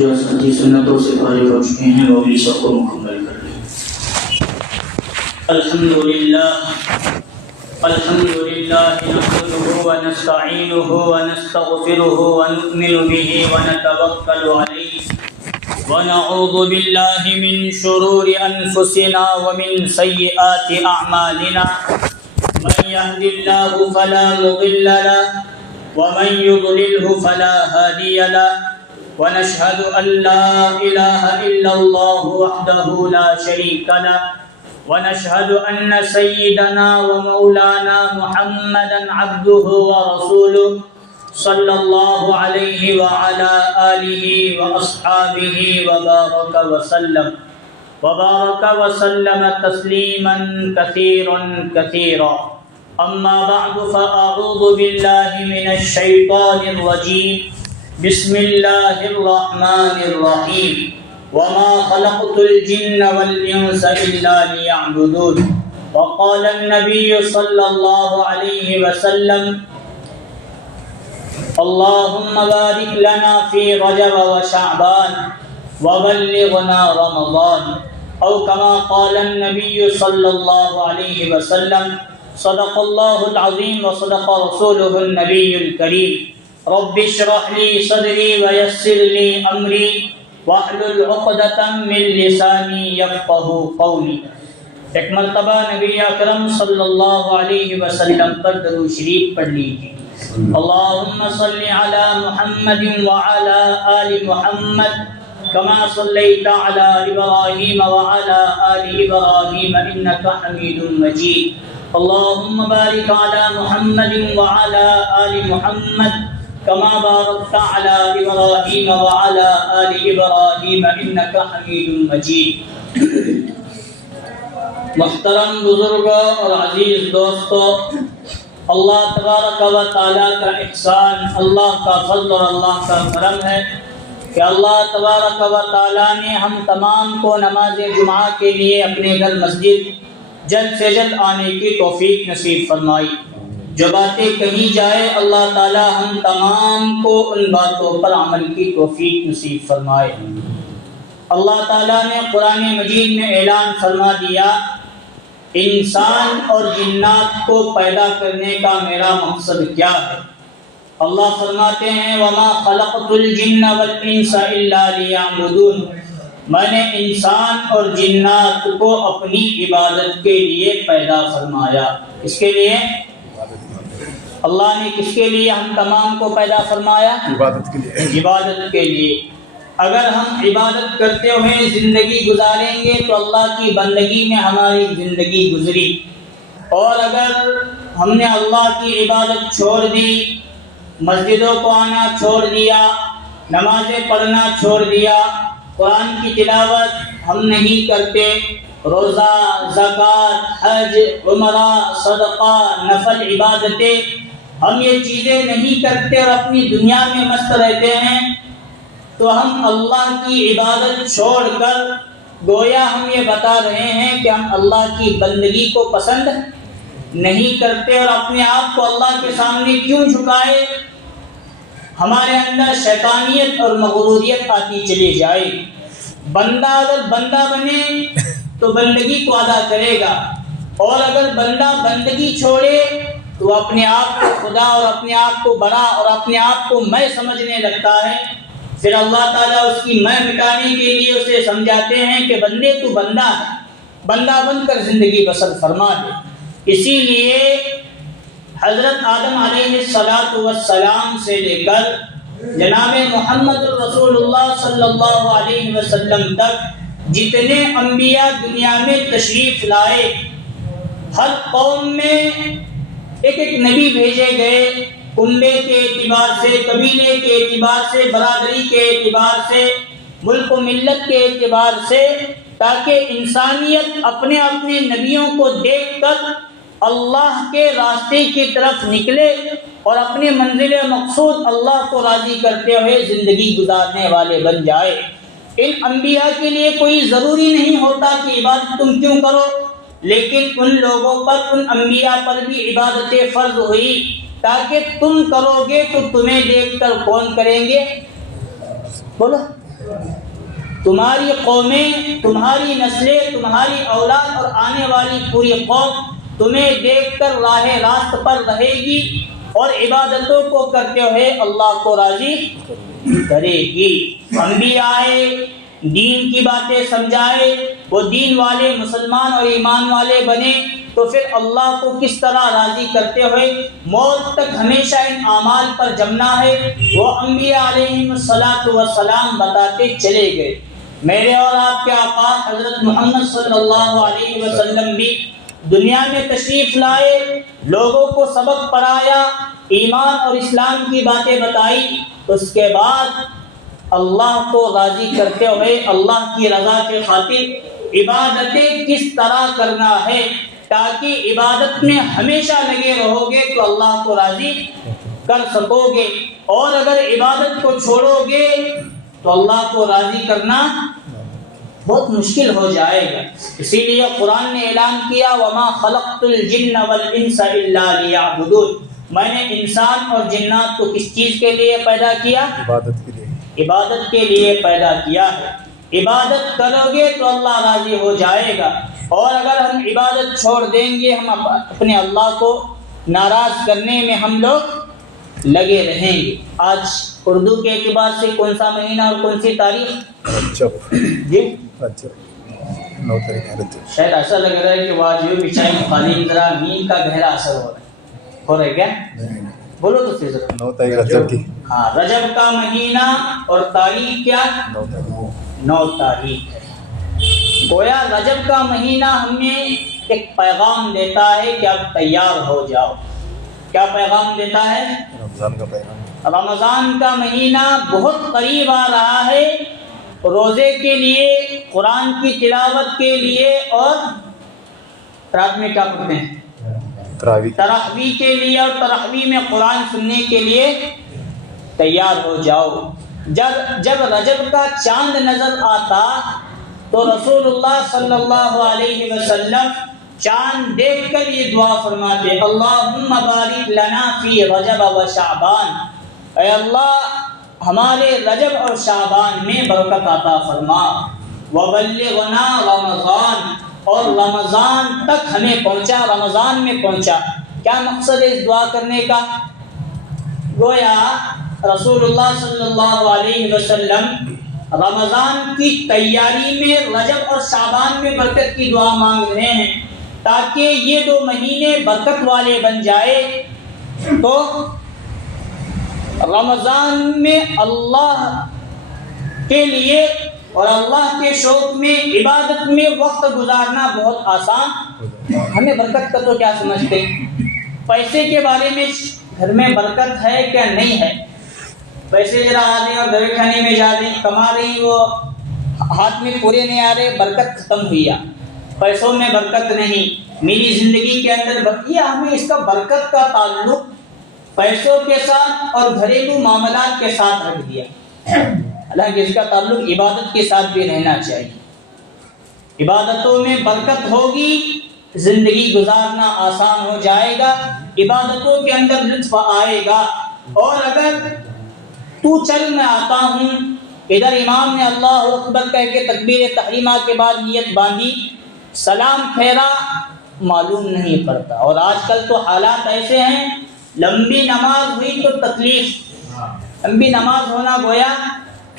جو ساتھی سنتوں سے فارغ ہو چکے ہیں وہ بھی سب کو مکمل کر لیں۔ الحمدللہ نحمده ونستعینه ونستغفره ونؤمن به ونتوکل علیہ ونعوذ باللہ من شرور انفسنا ومن سیئات اعمالنا من يهد الله فلا مضل له ومن يضلله فلا هادي له ونشهد أن لا إله إلا الله وحده لا شريك له ونشهد أن سيدنا ومولانا محمدا عبده ورسوله صلى الله عليه وعلى آله وأصحابه وبارك وسلم تسليما كثيرا أما بعد فأعوذ بالله من الشيطان الرجيم بسم الله الرحمن الرحيم وما خلقت الجن والإنس إلا ليعبدون وقال النبي صلى الله عليه وسلم اللهم بارك لنا في رجب وشعبان وبلغنا رمضان أو كما قال النبي صلى الله عليه وسلم صدق الله العظيم وصدق رسوله النبي الكريم رب اشرح لي صدري ويسر لي امری واحلل عقدۃ من لسانی یفقهوا قولی۔ ایک مرتبہ نبی اکرم صلی اللہ علیہ وسلم پر درود شریف پڑھ لیجیے۔ اللهم صل علی محمد وعلى آل محمد كما صليت على ابراہیم وعلى آل ابراہیم انك حمید مجید۔ اللهم بارک علی محمد وعلى آل محمد كما باركت على إبراهيم وعلى آل إبراهيم إنك حميد مجيد۔ محترم بزرگوں اور عزیز دوستو، اللہ تبارک و تعالیٰ کا احسان، اللہ کا فضل اور اللہ کا کرم ہے کہ اللہ تبارک و تعالیٰ نے ہم تمام کو نماز جمعہ کے لیے اپنے گھر مسجد جلد سے جلد آنے کی توفیق نصیب فرمائی۔ جو باتیں کہی جائے اللہ تعالی ہم تمام کو ان باتوں پر عمل کی توفیق نصیب فرمائے۔ اللہ تعالیٰ نے قرآن مجید میں اعلان فرما دیا، انسان اور جنات کو پیدا کرنے کا میرا مقصد کیا ہے۔ اللہ فرماتے ہیں وَمَا خَلَقْتُ الْجِنَّ وَالْإِنسَ إِلَّا لِيَعْبُدُونَ، میں نے انسان اور جنات کو اپنی عبادت کے لیے پیدا فرمایا۔ اس کے لیے اللہ نے کس کے لیے ہم تمام کو پیدا فرمایا؟ عبادت کے لیے۔ عبادت کے لیے۔ اگر ہم عبادت کرتے ہوئے زندگی گزاریں گے تو اللہ کی بندگی میں ہماری زندگی گزری، اور اگر ہم نے اللہ کی عبادت چھوڑ دی، مسجدوں کو آنا چھوڑ دیا، نمازیں پڑھنا چھوڑ دیا، قرآن کی تلاوت ہم نہیں کرتے، روزہ، زکوٰۃ، حج، عمرہ، صدقہ، نفل عبادتیں ہم یہ چیزیں نہیں کرتے اور اپنی دنیا میں مست رہتے ہیں، تو ہم اللہ کی عبادت چھوڑ کر گویا ہم یہ بتا رہے ہیں کہ ہم اللہ کی بندگی کو پسند نہیں کرتے، اور اپنے آپ کو اللہ کے سامنے کیوں جھکائے؟ ہمارے اندر شیطانیت اور مغروریت آتی چلی جائے۔ بندہ اگر بندہ بنے تو بندگی کو ادا کرے گا، اور اگر بندہ بندگی چھوڑے تو اپنے آپ کو خدا اور اپنے آپ کو بڑا اور اپنے آپ کو میں سمجھنے لگتا ہے۔ پھر اللہ تعالیٰ اس کی میں مٹانے کے لیے اسے سمجھاتے ہیں کہ بندے تو بندہ ہے، بندہ بن کر زندگی بسر فرما دے۔ اسی لیے حضرت آدم علیہ السلام سے لے کر جناب محمد رسول اللہ صلی اللہ علیہ وسلم تک جتنے انبیاء دنیا میں تشریف لائے، ہر قوم میں ایک نبی بھیجے گئے، کنبے کے اعتبار سے، قبیلے کے اعتبار سے، برادری کے اعتبار سے، ملک و ملت کے اعتبار سے، تاکہ انسانیت اپنے اپنے نبیوں کو دیکھ کر اللہ کے راستے کی طرف نکلے اور اپنے منزل مقصود اللہ کو راضی کرتے ہوئے زندگی گزارنے والے بن جائے۔ ان انبیاء کے لیے کوئی ضروری نہیں ہوتا کہ عبادت تم کیوں کرو، لیکن ان لوگوں پر، ان انبیاء پر بھی عبادت فرض ہوئی تاکہ تم کرو گے تو تمہیں دیکھ کر کون کریں گے؟ بولو تمہاری قومیں، تمہاری نسلیں، تمہاری اولاد اور آنے والی پوری قوم تمہیں دیکھ کر راہ راست پر رہے گی اور عبادتوں کو کرتے ہوئے اللہ کو راضی کرے گی۔ انبیاء آئے، دین کی باتیں سمجھائے، وہ دین والے مسلمان اور ایمان والے بنے، تو پھر اللہ کو کس طرح راضی کرتے ہوئے موت تک ہمیشہ ان اعمال پر جمنا ہے، وہ انبیاء علیہم السلام بتاتے چلے گئے۔ میرے اور آپ کے آقا حضرت محمد صلی اللہ علیہ وسلم بھی دنیا میں تشریف لائے، لوگوں کو سبق پڑھایا، ایمان اور اسلام کی باتیں بتائی، اس کے بعد اللہ کو راضی کرتے ہوئے اللہ کی رضا کے خاطر عبادتیں کس طرح کرنا ہے، تاکہ عبادت میں ہمیشہ لگے رہو گے تو اللہ کو راضی کر سکو گے، اور اگر عبادت کو چھوڑو گے تو اللہ کو راضی کرنا بہت مشکل ہو جائے گا۔ اسی لیے قرآن نے اعلان کیا وَمَا خَلَقْتُ الْجِنَّ وَالْإِنسَ إِلَّا لِيَعْبُدُونَ، میں نے انسان اور جنات کو کس چیز کے لیے پیدا کیا؟ عبادت کے لیے پیدا کیا ہے۔ عبادت کرو گے تو اللہ راضی ہو جائے گا، اور اگر ہم عبادت چھوڑ دیں گے، ہم اپنے اللہ کو ناراض کرنے میں ہم لوگ لگے رہیں گے۔ آج اردو کے اعتبار سے کون سا مہینہ اور کون سی تاریخ؟ رجب جی رجب 9 تاریخ رجب۔ شاید ایسا لگ رہا ہے کہ واجب بچائی خالی ذرا نیند کا گہرا اثر ہو رہا ہے کیا؟ بولو تو پھر 9 تاریخ رجب کی۔ ہاں، رجب کا مہینہ اور تاریخ کیا؟ 9 تاریخ ہے۔ گویا رجب کا مہینہ ہمیں ایک پیغام دیتا ہے کہ اب تیار ہو جاؤ۔ کیا پیغام دیتا ہے؟ رمضان کا پیغام۔ رمضان کا مہینہ بہت قریب آ رہا ہے، روزے کے لیے، قرآن کی تلاوت کے لیے، اور رات میں کیا پڑھتے ہیں؟ تراویح کے لیے، اور تراویح میں قرآن سننے کے لیے تیار ہو جاؤ۔ جب رجب کا چاند نظر آتا تو رسول اللہ صلی اللہ علیہ وسلم چاند دیکھ کر یہ دعا فرماتے اللہم بارک لنا فی رجب و شعبان، اے اللہ ہمارے رجب اور شعبان میں برکت عطا فرما، وبلغنا رمضان، اور رمضان تک ہمیں پہنچا، رمضان میں پہنچا۔ کیا مقصد ہے اس دعا کرنے کا؟ گویا رسول اللہ صلی اللہ علیہ وسلم رمضان کی تیاری میں رجب اور شعبان میں برکت کی دعا مانگ رہے ہیں، تاکہ یہ 2 مہینے برکت والے بن جائے، تو رمضان میں اللہ کے لیے اور اللہ کے شوق میں، عبادت میں وقت گزارنا بہت آسان۔ ہمیں برکت کا تو کیا سمجھتے ہیں؟ پیسے کے بارے میں گھر میں برکت ہے کیا نہیں ہے؟ پیسے ذرا آ رہے اور گھر کھانے میں جا رہے، کما رہی، وہ ہاتھ میں پورے نہیں آ رہے، برکت ختم ہوئی۔ پیسوں میں برکت نہیں، میری زندگی کے اندر ہمیں اس کا برکت کا تعلق پیسوں کے ساتھ اور گھریلو معاملات کے ساتھ رکھ دیا، حالانکہ اس کا تعلق عبادت کے ساتھ بھی رہنا چاہیے۔ عبادتوں میں برکت ہوگی، زندگی گزارنا آسان ہو جائے گا، عبادتوں کے اندر لطف آئے گا۔ اور اگر تو چل میں آتا ہوں، ادھر امام نے اللہ اکبر کہہ کے تکبیر تحریمہ کے بعد نیت باندھی، سلام پھیرا، معلوم نہیں پڑتا۔ اور آج کل تو حالات ایسے ہیں، لمبی نماز ہوئی تو تکلیف، لمبی نماز ہونا گویا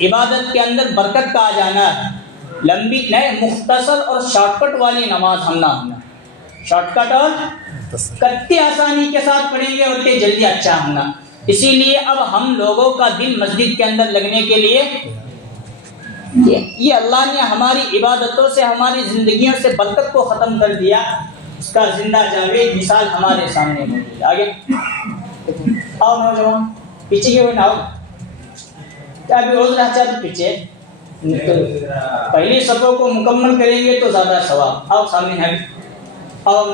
عبادت کے اندر برکت کا آ جانا ہے۔ لمبی نہیں، مختصر اور شارٹ کٹ والی نماز ہم نہ ہونا، شارٹ کٹ اور کتنی آسانی کے ساتھ پڑھیں گے اتنے جلدی اچھا ہونا۔ اسی لیے اب ہم لوگوں کا دل مسجد کے اندر لگنے کے لیے، یہ اللہ نے ہماری عبادتوں سے، ہماری زندگیوں سے برکت کو ختم کر دیا، اس کا زندہ جاوید مثال ہمارے سامنے موجود ہے۔ آگے آؤ نوجوان، پیچھے کے ہوئے نہ آؤ، کیا ابھی روز رہ چاہتے پیچھے، پہلی صفوں کو مکمل کریں گے تو زیادہ ثواب۔ آؤ سامنے ہے، آؤ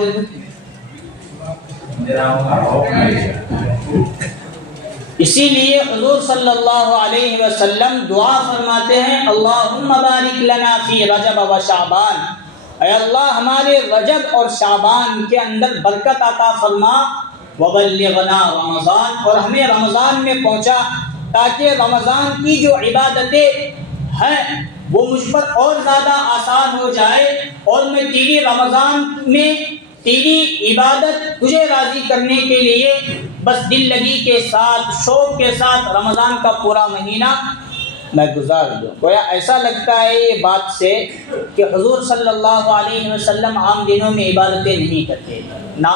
اسی لیے حضور صلی اللہ علیہ وسلم دعا فرماتے ہیں اللہم بارک لنا فی رجب و شعبان، اے اللہ ہمارے رجب اور شعبان کے اندر برکت عطا فرما، وبلغنا رمضان، اور ہمیں رمضان میں پہنچا، تاکہ رمضان کی جو عبادتیں ہے وہ مجھ پر اور زیادہ آسان ہو جائے اور میں تیری رمضان میں تیری عبادت تجھے راضی کرنے کے لیے بس دل لگی کے ساتھ شوق کے ساتھ رمضان کا پورا مہینہ میں گزار دوں. گویا ایسا لگتا ہے یہ بات سے کہ حضور صلی اللہ علیہ وسلم عام دنوں میں عبادتیں نہیں کرتے. نہ،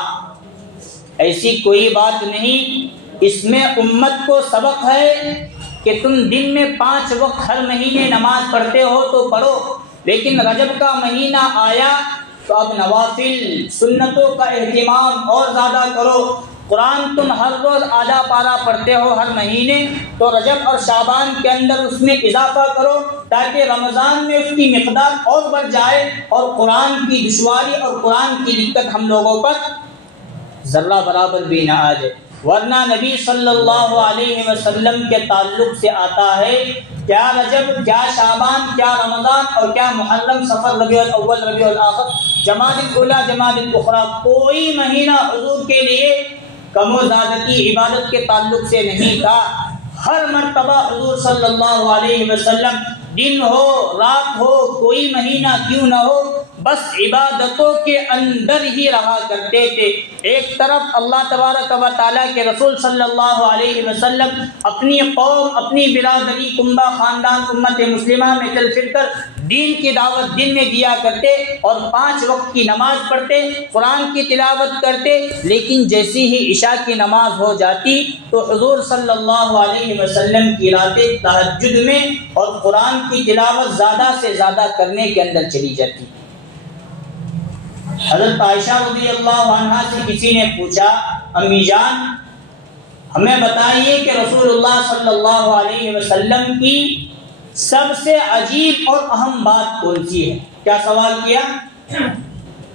ایسی کوئی بات نہیں. اس میں امت کو سبق ہے کہ تم دن میں 5 وقت ہر مہینے نماز پڑھتے ہو تو پڑھو، لیکن رجب کا مہینہ آیا تو اب نوافل سنتوں کا اہتمام اور زیادہ کرو. قرآن تم ہر روز آدھا پارہ پڑھتے ہو ہر مہینے، تو رجب اور شعبان کے اندر اس میں اضافہ کرو تاکہ رمضان میں اس کی مقدار اور بڑھ جائے اور قرآن کی دشواری اور قرآن کی دقت ہم لوگوں پر ذرہ برابر بھی نہ آ جائے. ورنہ نبی صلی اللہ علیہ وسلم کے تعلق سے آتا ہے کیا رجب، کیا شعبان، کیا رمضان اور کیا محرم، صفر، ربیع الاول، ربیع الاخر، جمادی الاولی، جمادی الاخری، کوئی مہینہ حضور کے لیے کم و زیادتی عبادت کے تعلق سے نہیں تھا. ہر مرتبہ حضور صلی اللہ علیہ وسلم دن ہو رات ہو کوئی مہینہ کیوں نہ ہو بس عبادتوں کے اندر ہی رہا کرتے تھے. ایک طرف اللہ تبارک و تعالیٰ کے رسول صلی اللہ علیہ وسلم اپنی قوم، اپنی برادری، کنبہ، خاندان، امت مسلمہ میں چل پھر کر دین کی دعوت دن میں دیا کرتے اور 5 وقت کی نماز پڑھتے، قرآن کی تلاوت کرتے. لیکن جیسی ہی عشاء کی نماز ہو جاتی تو حضور صلی اللہ علیہ وسلم کی راتیں تہجد میں اور قرآن کی تلاوت زیادہ سے زیادہ کرنے کے اندر چلی جاتی. حضرت عائشہ رضی اللہ عنہا سے کسی نے پوچھا امی جان ہمیں بتائیے کہ رسول اللہ صلی اللہ علیہ وسلم کی سب سے عجیب اور اہم بات کون سی ہے؟ کیا سوال کیا؟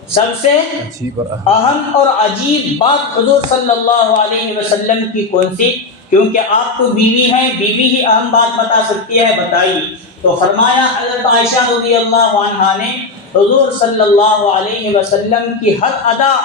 سب سے اہم اور عجیب بات حضور صلی اللہ علیہ وسلم کی کون سی؟ کیونکہ آپ تو بیوی ہیں، بیوی ہی اہم بات بتا سکتی ہے، بتائیے. تو فرمایا حضرت عائشہ رضی اللہ عنہا نے حضور صلی اللہ علیہ وسلم کی ہر ادا،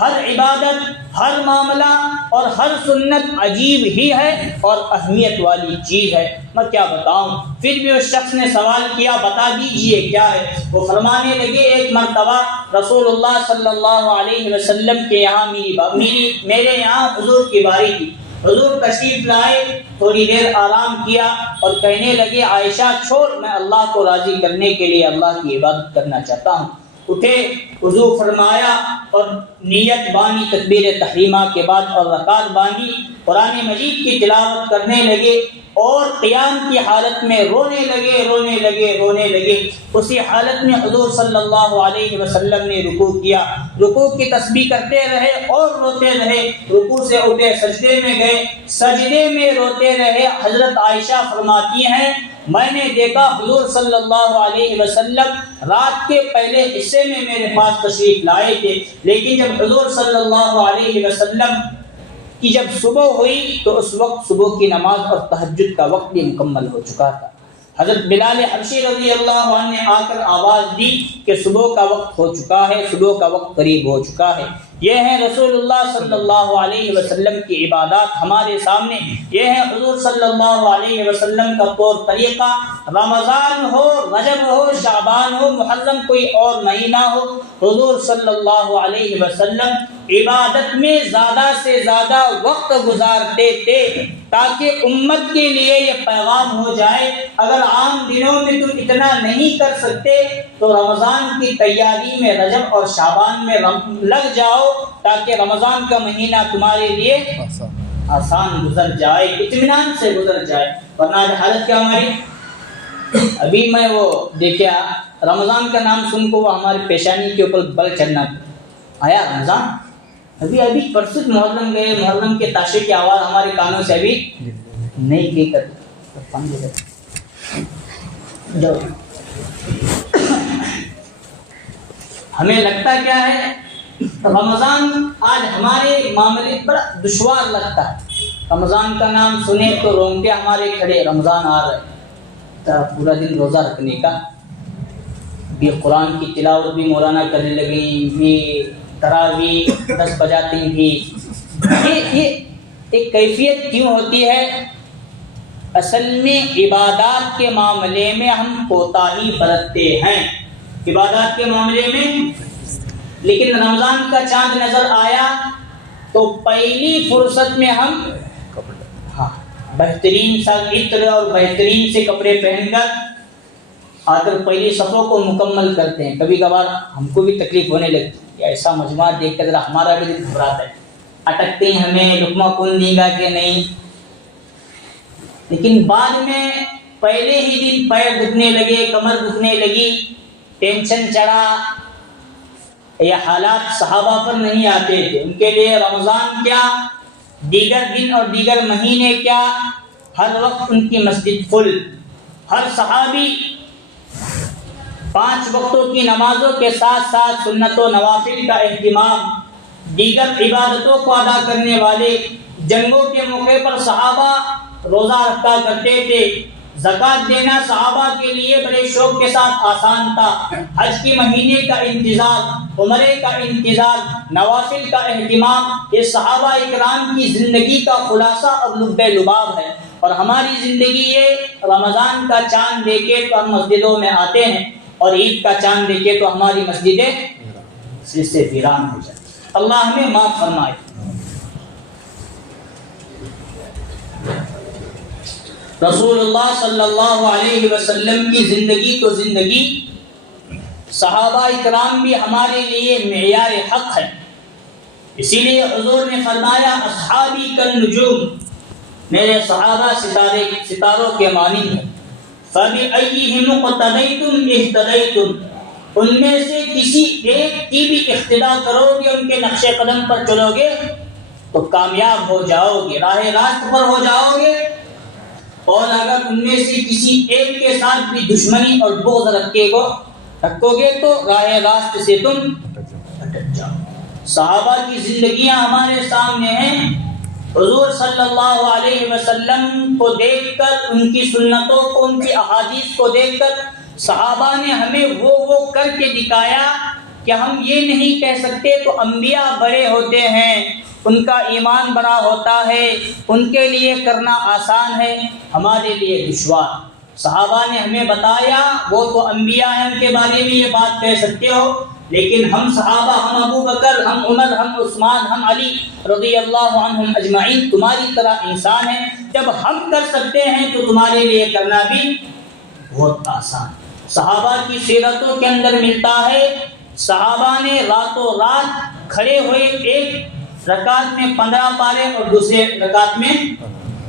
ہر عبادت، ہر معاملہ اور ہر سنت عجیب ہی ہے اور اہمیت والی چیز ہے. میں کیا بتاؤں؟ پھر بھی اس شخص نے سوال کیا بتا دیجئے کیا ہے. وہ فرمانے لگے ایک مرتبہ رسول اللہ صلی اللہ علیہ وسلم کے یہاں میرے یہاں حضور کی باری تھی. حضور تشریف لائے، تھوڑی دیر آرام کیا اور کہنے لگے عائشہ چھوڑ، میں اللہ کو راضی کرنے کے لیے اللہ کی عبادت کرنا چاہتا ہوں. اٹھے، وضو فرمایا اور نیت باندھی تکبیر تحریمہ کے بعد اور رکعت باندھی، قرآن مجید کی تلاوت کرنے لگے اور قیام کی حالت میں رونے لگے. اسی حالت میں حضور صلی اللہ علیہ وسلم نے رکوع کیا، رکوع کی تسبیح کرتے رہے اور روتے رہے. رکوع سے اٹھے، سجدے میں گئے، سجدے میں روتے رہے. حضرت عائشہ فرماتی ہیں میں نے دیکھا حضور صلی اللہ علیہ وسلم رات کے پہلے حصے میں میرے پاس تشریف لائے تھے، لیکن جب حضور صلی اللہ علیہ وسلم کی جب صبح ہوئی تو اس وقت صبح کی نماز اور تہجد کا وقت بھی مکمل ہو چکا تھا. حضرت بلال حبشی رضی اللہ عنہ نے آ کر آواز دی کہ صبح کا وقت ہو چکا ہے، صبح کا وقت قریب ہو چکا ہے. یہ ہے رسول اللہ صلی اللہ علیہ وسلم کی عبادات ہمارے سامنے. یہ ہے حضور صلی اللہ علیہ وسلم کا طور طریقہ. رمضان ہو، رجب ہو، شعبان ہو، محرم، کوئی اور مہینہ ہو، حضور صلی اللہ علیہ وسلم عبادت میں زیادہ سے زیادہ وقت گزارتے تھے تاکہ امت کے لیے یہ پیغام ہو جائے اگر عام دنوں میں تم اتنا نہیں کر سکتے تو رمضان کی تیاری میں رجب اور شعبان میں لگ جاؤ تاکہ رمضان کا مہینہ تمہارے لیے آسان گزر جائے، اطمینان سے گزر جائے. ورنہ آج حالت کیا ہماری؟ ابھی میں وہ دیکھا رمضان کا نام سن کو وہ ہماری پیشانی کے اوپر بل چڑھنا آیا رمضان. ابھی پرسوں محرم گئے، محرم کے تاشے کی آواز ہمارے کانوں سے ابھی نہیں کی کرتی. ہمیں لگتا کیا ہے رمضان آج ہمارے معاملے بڑا دشوار لگتا ہے. رمضان کا نام سنے تو رونگٹے ہمارے کھڑے، رمضان آ رہا ہے، پورا دن روزہ رکھنے کا. بھی قرآن کی تلاوت بھی مولانا کرنے لگی، بھی تراویح 10 بجاتی بھی. یہ ایک کیفیت کیوں ہوتی ہے؟ اصل میں عبادات کے معاملے میں ہم کوتاہی برتتے ہیں، عبادات کے معاملے میں۔ لیکن رمضان کا چاند نظر آیا تو پہلی فرصت میں ہم بہترین سا عطر اور بہترین سے کپڑے پہن کر آ کر پہلی صفوں کو مکمل کرتے ہیں۔ کبھی کبھار ہم کو بھی تکلیف ہونے لگتی ہے، ایسا مجموعہ دیکھ کر ذرا ہمارا بھی دل گھبراتا ہے، اٹکتے ہیں ہمیں لقمہ کون دے گا کہ نہیں۔ لیکن بعد میں پہلے ہی دن پیر دکھنے لگے، کمر دکھنے لگی، ٹینشن چڑھا، یہ حالات صحابہ پر نہیں آتے تھے۔ ان کے لیے رمضان کیا، دیگر دن اور دیگر مہینے کیا، ہر وقت ان کی مسجد فل، ہر صحابی 5 وقتوں کی نمازوں کے ساتھ ساتھ سنت و نوافل کا اہتمام، دیگر عبادتوں کو ادا کرنے والے، جنگوں کے موقع پر صحابہ روزہ رکھا کرتے تھے، زکوٰۃ دینا صحابہ کے لیے بڑے شوق کے ساتھ آسان تھا، حج کے مہینے کا انتظار، عمرے کا انتظار، نوافل کا اہتمام، یہ صحابہ اکرام کی زندگی کا خلاصہ اور لب لباب ہے۔ اور ہماری زندگی یہ رمضان کا چاند دیکھے تو ہم مسجدوں میں آتے ہیں، اور عید کا چاند دیکھے تو ہماری مسجدیں سے ویران ہو جائیں۔ اللہ ہمیں معاف فرمائے۔ رسول اللہ صلی اللہ علیہ وسلم کی زندگی تو زندگی، صحابہ اکرام بھی ہمارے لیے معیار حق ہے۔ اسی لیے حضور نے فرمایا اصحابی کالنجوم، میرے صحابہ ستاروں کے مانند ہیں، فَبِأَيِّهِمُ اقْتَدَيْتُمْ اهْتَدَيْتُمْ، ان میں سے کسی ایک کی بھی اقتداء کرو گے، ان کے نقش قدم پر چلو گے تو کامیاب ہو جاؤ گے، راہ راست پر ہو جاؤ گے۔ اور اگر ان میں سے کسی ایک کے ساتھ بھی دشمنی اور بغض رکھو گے تو راہ راست سے تم بھٹک جاؤ۔ صحابہ کی زندگیاں ہمارے سامنے ہیں۔ حضور صلی اللہ علیہ وسلم کو دیکھ کر، ان کی سنتوں کو، ان کی احادیث کو دیکھ کر صحابہ نے ہمیں وہ کر کے دکھایا کہ ہم یہ نہیں کہہ سکتے تو انبیاء بڑے ہوتے ہیں، ان کا ایمان بڑا ہوتا ہے، ان کے لیے کرنا آسان ہے، ہمارے لیے دشوار۔ صحابہ نے ہمیں بتایا وہ تو انبیاء ہیں، ان کے بارے میں یہ بات کہہ سکتے ہو، لیکن ہم صحابہ، ہم ابو بکر، ہم عمر، ہم عثمان، ہم علی رضی اللہ عنہم اجمعین تمہاری طرح انسان ہیں، جب ہم کر سکتے ہیں تو تمہارے لیے کرنا بھی بہت آسان۔ صحابہ کی سیرتوں کے اندر ملتا ہے صحابہ نے راتوں رات کھڑے ہوئے ایک رکعت میں 15 پارے اور دوسرے رکعت میں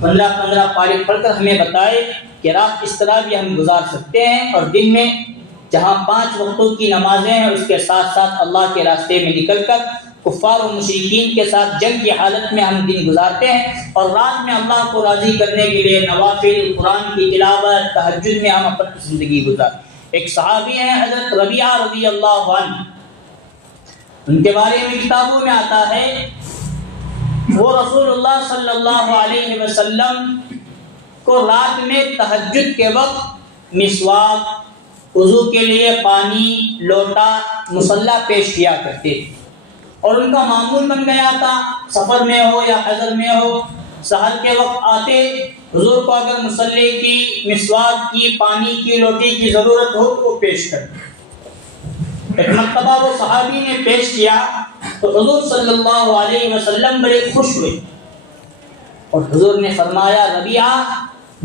15 پارے پڑھ کر ہمیں بتائے کہ رات اس طرح بھی ہم گزار سکتے ہیں، اور دن میں جہاں 5 وقتوں کی نمازیں ہیں اس کے ساتھ ساتھ اللہ کے راستے میں نکل کر کفار و مشرکین کے ساتھ جنگ کی حالت میں ہم دن گزارتے ہیں، اور رات میں اللہ کو راضی کرنے کے لیے نوافل، قرآن کی تلاوت، تہجد میں ہم اپنی زندگی گزارتے ہیں۔ ایک صحابی ہیں حضرت ربیعہ رضی اللہ عنہ، ان کے بارے میں کتابوں میں آتا ہے وہ رسول اللہ صلی اللہ علیہ وسلم کو رات میں تہجد کے وقت مسواک، وضو کے لیے پانی، لوٹا، مصلی پیش کیا کرتے تھے، اور ان کا معمول بن گیا تھا سفر میں ہو یا حضر میں ہو، سحر کے وقت آتے حضور کو اگر مصلی کی، مسواک کی، پانی کی، لوٹی کی ضرورت ہو تو وہ پیش کرتے۔ ایک مرتبہ وہ صحابی نے پیش کیا تو حضور صلی اللہ علیہ وسلم بڑے خوش ہوئے، اور حضور نے فرمایا ربیعہ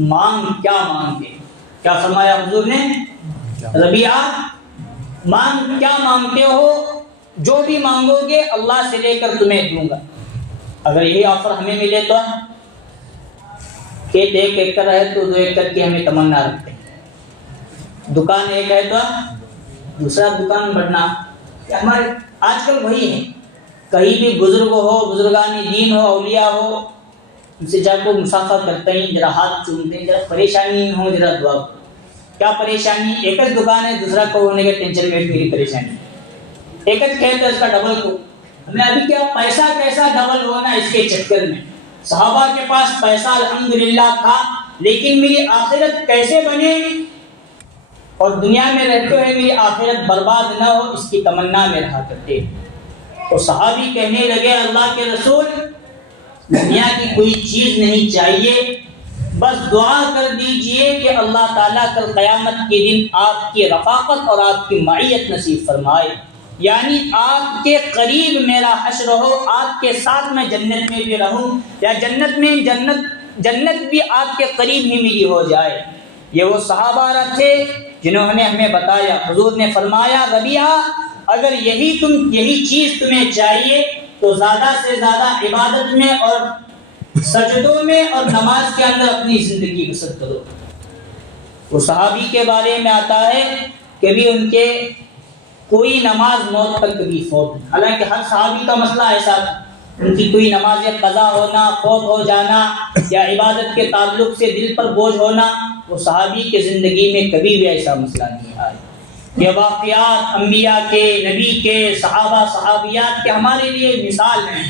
مانگ، کیا مانگتے؟ کیا فرمایا حضور نے؟ ربیعہ مانگ، کیا مانگتے ہو؟ جو بھی مانگو گے اللہ سے لے کر تمہیں دوں گا۔ اگر یہی آفر ہمیں ملے تو کھیت 1 ایکڑ ہے تو 2 ایکڑ کی ہمیں تمنا رکھتے ہیں، دکان 1 ہے تو دوسرا دکان بڑھنا، ہمارے آج کل وہی ہے۔ کہیں بھی بزرگ ہو، بزرگان دین ہو، اولیاء ہو، ان سے جا کو مسافہ کرتے ہیں، ذرا ہاتھ چومتے ہیں، ذرا پریشانی ہو ذرا دعا کرو۔ کیا پریشانی؟ ایک دکان ہے، دوسرا کو ہونے کے ٹینشن میں میری پریشانی، ایک کھیت ہے اس کا ڈبل کو، ہم نے ابھی کیا پیسہ کیسا ڈبل ہونا اس کے چکر میں۔ صحابہ کے پاس پیسہ الحمدللہ تھا، لیکن میری آخرت کیسے بنے اور دنیا میں رہتے ہوئے میری آخرت برباد نہ ہو، اس کی تمنا میں رہا کرتے۔ تو صحابی کہنے لگے اللہ کے رسول، دنیا کی کوئی چیز نہیں چاہیے، بس دعا کر دیجئے کہ اللہ تعالیٰ کل قیامت کے دن آپ کی رفاقت اور آپ کی معیت نصیب فرمائے، یعنی آپ کے قریب میرا حشر ہو، آپ کے ساتھ میں جنت میں بھی رہوں، یا جنت بھی آپ کے قریب ہی میری ہو جائے۔ یہ وہ صحابہ تھے جنہوں نے ہمیں بتایا، حضور نے فرمایا ربیعہ اگر یہی چیز تمہیں چاہیے تو زیادہ سے زیادہ عبادت میں اور سجدوں میں اور نماز کے اندر اپنی زندگی بسر کرو۔ وہ صحابی کے بارے میں آتا ہے کہ بھی ان کے کوئی نماز موت پر کبھی فوت نہیں، حالانکہ ہر صحابی کا مسئلہ ایسا تھا، ان کی کوئی نماز قضا ہونا، فوت ہو جانا، یا عبادت کے تعلق سے دل پر بوجھ ہونا، وہ صحابی کی زندگی میں کبھی بھی ایسا مسئلہ نہیں آیا۔ یہ واقعات انبیاء کے، نبی کے، صحابہ صحابیات کے ہمارے لیے مثال ہیں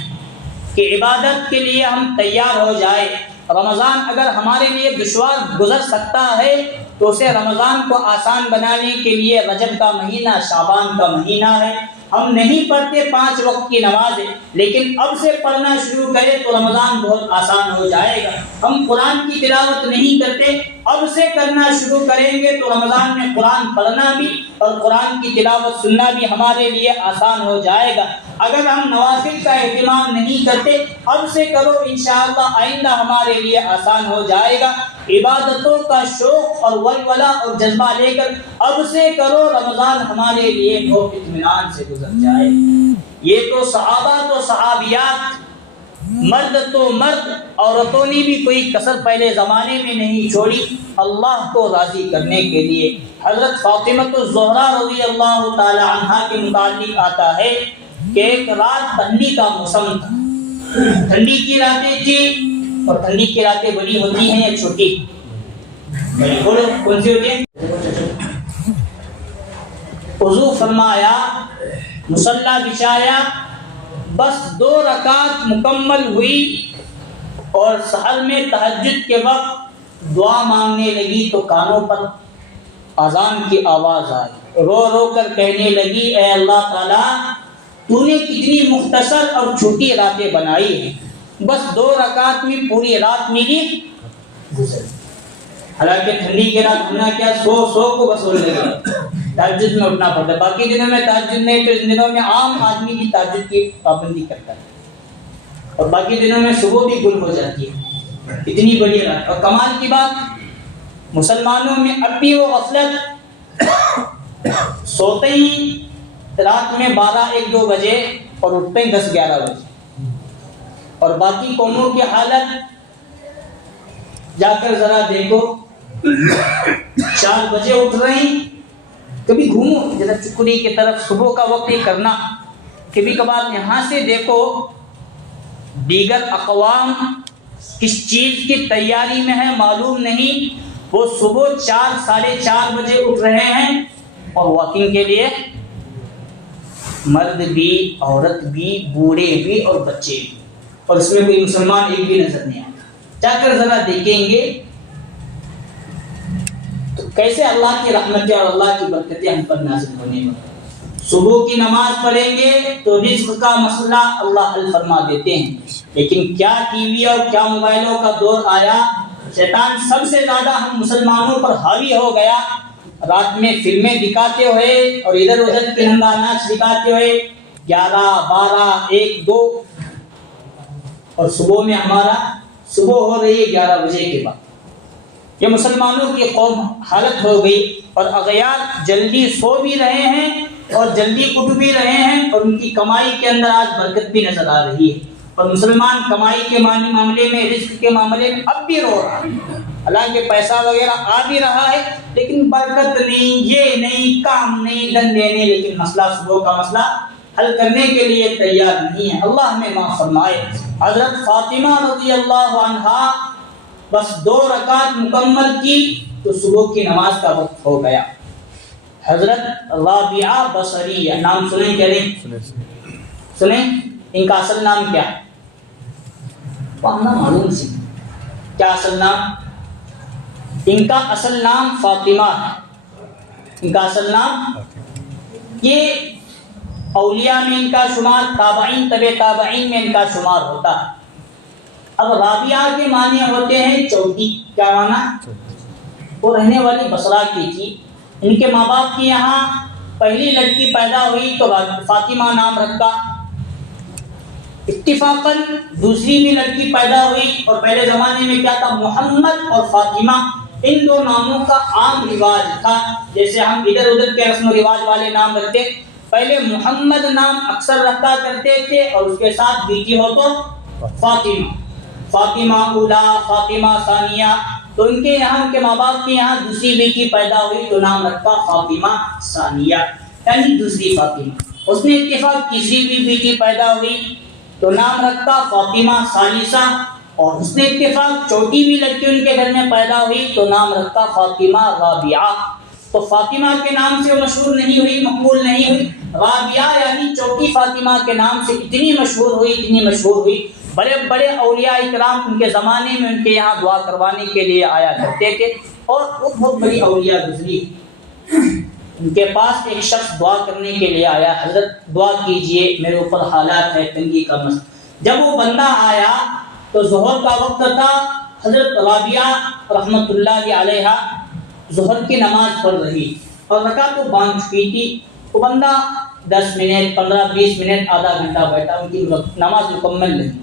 کہ عبادت کے لیے ہم تیار ہو جائے۔ رمضان اگر ہمارے لیے دشوار گزر سکتا ہے تو اسے رمضان کو آسان بنانے کے لیے رجب کا مہینہ، شعبان کا مہینہ ہے۔ ہم نہیں پڑھتے 5 وقت کی نمازیں، لیکن اب سے پڑھنا شروع کریں تو رمضان بہت آسان ہو جائے گا۔ ہم قرآن کی تلاوت نہیں کرتے، اب سے کرنا شروع کریں گے تو رمضان میں قرآن پڑھنا بھی اور قرآن کی تلاوت سننا بھی ہمارے لیے آسان ہو جائے گا۔ اگر ہم نوافل کا اہتمام نہیں کرتے، اب سے کرو، انشاءاللہ آئندہ ہمارے لیے آسان ہو جائے گا۔ عبادتوں کا شوق اور ولولہ اور جذبہ لے کر اب سے کرو، رمضان ہمارے لیے بہت اطمینان سے گزر جائے۔ یہ تو صحابہ تو صحابیات، مرد تو مرد، عورتوں نے بھی کوئی کسر پہلے زمانے میں نہیں چھوڑی اللہ کو راضی کرنے کے لیے۔ حضرت فاطمہ الزہرا رضی اللہ تعالی عنہا کے متعلق آتا ہے کہ ایک رات ٹھنڈی کا موسم تھا، ٹھنڈی کی راتیں تھی، اور ٹھنڈی کی راتیں بڑی ہوتی ہیں یا چھوٹی؟ بڑی کون سی ہوتی ہیں؟ وضو فرمایا، مصلی بچھایا، بس 2 رکعت مکمل ہوئی اور سحر میں تہجد کے وقت دعا مانگنے لگی تو کانوں پر اذان کی آواز آئی، رو رو کر کہنے لگی اے اللہ تعالیٰ تو نے کتنی مختصر اور چھوٹی راتیں بنائی ہیں، بس 2 رکعت میں پوری رات میری گزر۔ حالانکہ ٹھنڈی کی رات ہونا کیا، سو کو بس ہونے لگا، تہجد میں اٹھنا پڑتا ہے۔ باقی دنوں میں تہجد نہیں، تو ان دنوں میں عام آدمی بھی تہجد کی پابندی کرتا ہے، اور باقی دنوں میں صبح بھی گل ہو جاتی ہے، اتنی بڑی رات۔ اور کمال کی بات، مسلمانوں میں اب بھی وہ غفلت، سوتے ہی رات میں 12-1-2 بجے اور اٹھتے ہیں 10-11 بجے، اور باقی قوموں کی حالت جا کر ذرا دیکھو، 4 بجے اٹھ رہے ہیں۔ کبھی گھومو ذرا چکری کی طرف، صبح کا وقت ہی کرنا، کبھی کبھار یہاں سے دیکھو دیگر اقوام کس چیز کی تیاری میں ہے معلوم نہیں، وہ صبح 4-4:30 بجے اٹھ رہے ہیں اور واکنگ کے لیے، مرد بھی، عورت بھی، بوڑھے بھی اور بچے بھی، اور اس میں کوئی مسلمان ایک بھی نظر نہیں آتا۔ جا کر ذرا دیکھیں گے تو کیسے اللہ کی رحمتیں اور اللہ کی برکتیں ہم پر نازل ہونے والی۔ صبح کی نماز پڑھیں گے تو رزق کا مسئلہ اللہ حل فرما دیتے ہیں، لیکن کیا ٹی وی اور کیا موبائلوں کا دور آیا، شیطان سب سے زیادہ ہم مسلمانوں پر حاوی ہو گیا۔ رات میں فلمیں دکھاتے ہوئے اور ادھر ادھر کے ننگا ناچ دکھاتے ہوئے 11-12-1-2، اور صبح میں ہمارا صبح ہو رہی ہے 11 بجے کے بعد۔ یہ مسلمانوں کی قوم حالت ہو گئی، اور اغیار جلدی سو بھی رہے ہیں اور جلدی اٹھ بھی رہے ہیں، اور ان کی کمائی کے اندر آج برکت بھی نظر آ رہی ہے، اور مسلمان کمائی کے معاملے میں، رزق کے معاملے میں اب بھی رو رہا ہے۔ حالانکہ پیسہ وغیرہ آ بھی رہا ہے، لیکن برکت نہیں، یہ نہیں، کام نہیں، دھندے نہیں، لیکن مسئلہ صبح کا مسئلہ حل کرنے کے لیے تیار نہیں ہے۔ اللہ ہمیں معاف فرمائے۔ حضرت فاطمہ رضی اللہ عنہا بس 2 رکعت مکمل کی تو صبح کی نماز کا وقت ہو گیا۔ حضرت رابعہ بصریہ، نام سنیں کیا نہیں سنیں؟ ان کا اصل نام کیا ہے؟ پڑھنا معلوم سی، کیا اصل نام؟ ان کا اصل نام فاطمہ ہے، ان کا اصل نام، یہ اولیاء میں ان کا شمار، تابعین، تبع تابعین میں ان کا شمار ہوتا ہے۔ اب رابعہ کے معنی ہوتے ہیں چوٹی. کیا معنی؟ وہ رہنے والی بصرہ کی تھی. ان کے ماں باپ کے یہاں پہلی لڑکی پیدا ہوئی تو فاطمہ نام رکھا. اتفاقاً دوسری بھی لڑکی پیدا ہوئی اور پہلے زمانے میں کیا تھا؟ محمد اور فاطمہ، ان دو ناموں کا عام رواج تھا. جیسے ہم ادھر ادھر کے رسم و رواج والے نام رکھتے، پہلے محمد نام اکثر رکھا کرتے تھے اور اس کے ساتھ بیٹی ہو تو فاطمہ، فاطمہ اولا، فاطمہ ثانیہ. تو ان کے یہاں، ان کے ماں باپ کے یہاں دوسری بیٹی پیدا ہوئی تو نام رکھا فاطمہ ثانیہ، یعنی دوسری فاطمہ. اس نے اتفاق تیسری بھی بیٹی پیدا ہوئی تو نام رکھا فاطمہ ثالثہ. اور اس نے اتفاق چوٹی بھی لڑکی ان کے گھر میں پیدا ہوئی تو نام رکھا فاطمہ رابعہ. تو فاطمہ کے نام سے وہ مشہور نہیں ہوئی، مقبول نہیں ہوئی. رابعہ یعنی چوٹی فاطمہ کے نام سے اتنی مشہور ہوئی، اتنی مشہور ہوئی. بڑے بڑے اولیاء اکرام ان کے زمانے میں ان کے یہاں دعا کروانے کے لیے آیا کرتے تھے اور وہ بہت بڑی اولیاء گزری. ان کے پاس ایک شخص دعا کرنے کے لیے آیا، حضرت دعا کیجئے میرے اوپر حالات ہے، تنگی کا مسئلہ. جب وہ بندہ آیا تو ظہر کا وقت تھا. حضرت رابعہ رحمۃ اللہ علیہ ظہر کی نماز پڑھ رہی اور رکعت تو باندھ چکی تھی. وہ بندہ 10 منٹ 15-20 منٹ آدھا گھنٹہ بیٹھا، ان کی نماز مکمل نہیں.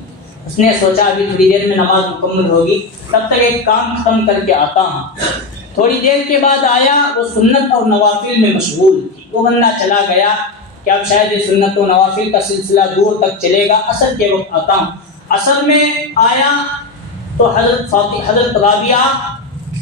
اس نے سوچا ابھی تھوڑی دیر میں نماز مکمل ہوگی، تب تک ایک کام ختم کر کے آتا ہوں. تھوڑی دیر کے بعد آیا، وہ سنت اور نوافل میں مشغول تھی. وہ بندہ چلا گیا کہ اب شاید یہ سنت و نوافل کا سلسلہ دور تک چلے گا، عصر کے وقت آتا ہوں. عصر میں آیا تو حضرت رابعہ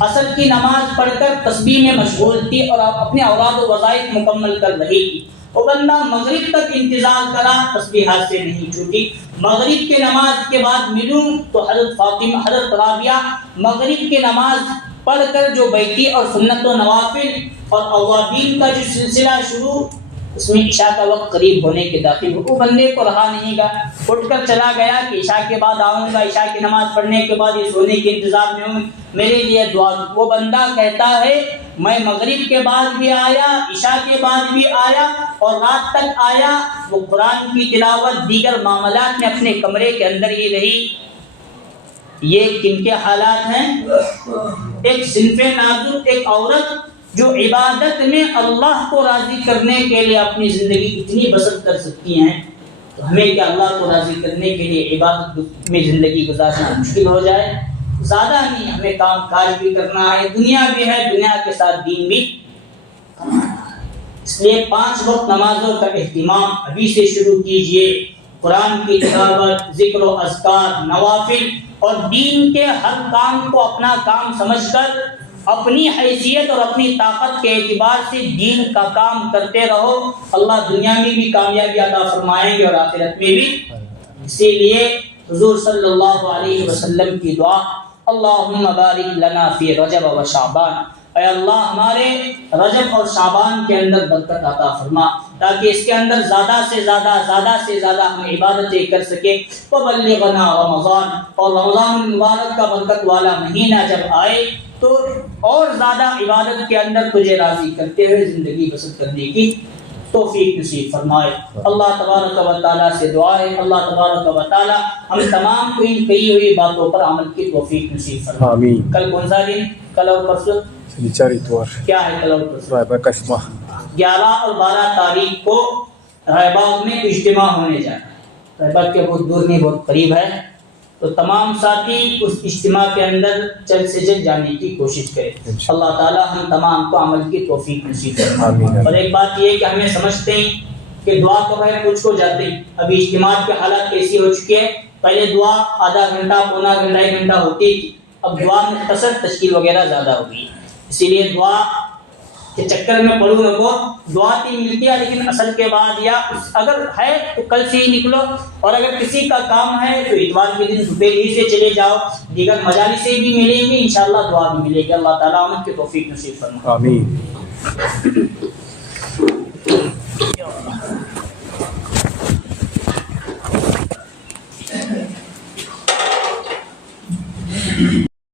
عصر کی نماز پڑھ کر تسبیح میں مشغول تھی اور اپنے اوراد و وظائف مکمل کر رہی تھی. وہ بندہ مغرب تک انتظار کرا، تسبیح ہاتھ سے نہیں چھوٹی. مغرب کے نماز کے بعد ملوں تو حضرت رابعہ مغرب کی نماز پڑھ کر جو بیٹھی اور سنت و نوافل اور اوابین کا جو سلسلہ شروع، اس میں عشاء کا وقت قریب ہونے کے داخل. وہ بندے کو رہا نہیں گا، اٹھ کر چلا گیا کہ عشاء کے بعد آؤں گا، عشاء کی نماز پڑھنے کے بعد یہ سونے کے انتظار میں ہوں، میرے لیے دعا. وہ بندہ کہتا ہے میں مغرب کے بعد بھی آیا، عشاء کے بعد بھی آیا اور رات تک آیا. وہ قرآن کی تلاوت دیگر معاملات میں اپنے کمرے کے اندر ہی رہی. یہ کن کے حالات ہیں؟ ایک صنف نازک، ایک عورت جو عبادت میں اللہ کو راضی کرنے کے لیے اپنی زندگی اتنی بسر کر سکتی ہیں، تو ہمیں کیا اللہ کو راضی کرنے کے لیے عبادت میں زندگی گزارنا مشکل ہو جائے؟ زیادہ نہیں، ہمیں کام کاج بھی کرنا ہے، دنیا بھی ہے، دنیا کے ساتھ دین بھی. اس لیے 5 وقت نمازوں کا اہتمام ابھی سے شروع کیجئے. قرآن کی تلاوت، ذکر و اذکار، نوافل اور دین کے ہر کام کو اپنا کام سمجھ کر اپنی حیثیت اور اپنی طاقت کے اعتبار سے دین کا کام کرتے رہو. اللہ دنیا میں بھی کامیابی عطا فرمائیں گے اور آخرت میں بھی. اسی لیے حضور صلی اللہ علیہ وسلم کی دعا، اللہم بارک لنا فی رجب و شعبان، اے اللہ ہمارے رجب اور شعبان کے اندر برکت عطا فرما تاکہ اس کے اندر زیادہ سے زیادہ ہم عبادتیں کر سکیں. وبلغنا رمضان، اور رمضان مبارک کا برکت والا مہینہ جب آئے تو اور زیادہ عبادت کے اندر تجھے راضی کرتے ہوئے زندگی بسر کرنے کی توفیق نصیب فرمائے. اللہ تبارک و تعالیٰ سے دعا ہے، اللہ تبارک و تعالیٰ ہم تمام کو ان کہی ہوئی باتوں پر عمل کی توفیق نصیب فرمائے. آمین. کل کون سا دن؟ کل اور پرسوں کیا ہے؟ کل اور پرسوں 11 اور 12 تاریخ کو رائے باغ میں اجتماع ہونے جانا ہے. رائے باغ کے بہت دور نہیں، بہت قریب ہے، تو تمام ساتھی اس اجتماع کے اندر جلد سے جلد جانے کی کوشش کریں. اللہ تعالیٰ ہم تمام کو عمل کی توفیق نصیب فرمائے. اور ایک بات یہ کہ ہمیں سمجھتے ہیں کہ دعا کب ہے پوچھ کو جاتے ہیں. ابھی اجتماع کے حالات کیسی ہو چکی ہے، پہلے دعا آدھا گھنٹہ، پونا گھنٹہ، 1 گھنٹہ ہوتی تھی، اب دعا مختصر، تشکیل وغیرہ زیادہ ہو گئی. اسی لیے دعا کے چکر میں پڑھوں کو دعا تی ملتی ہے، لیکن اصل کے بعد یا اگر ہے تو کل سے ہی نکلو، اور اگر کسی کا کام ہے تو اتوار کے دن دوپہر ہی سے چلے جاؤ. دیگر مجالس سے بھی ملیں گے، انشاءاللہ دعا بھی ملے گی. اللہ تعالیٰ عمل کی توفیق نصیب فرمائے. آمین.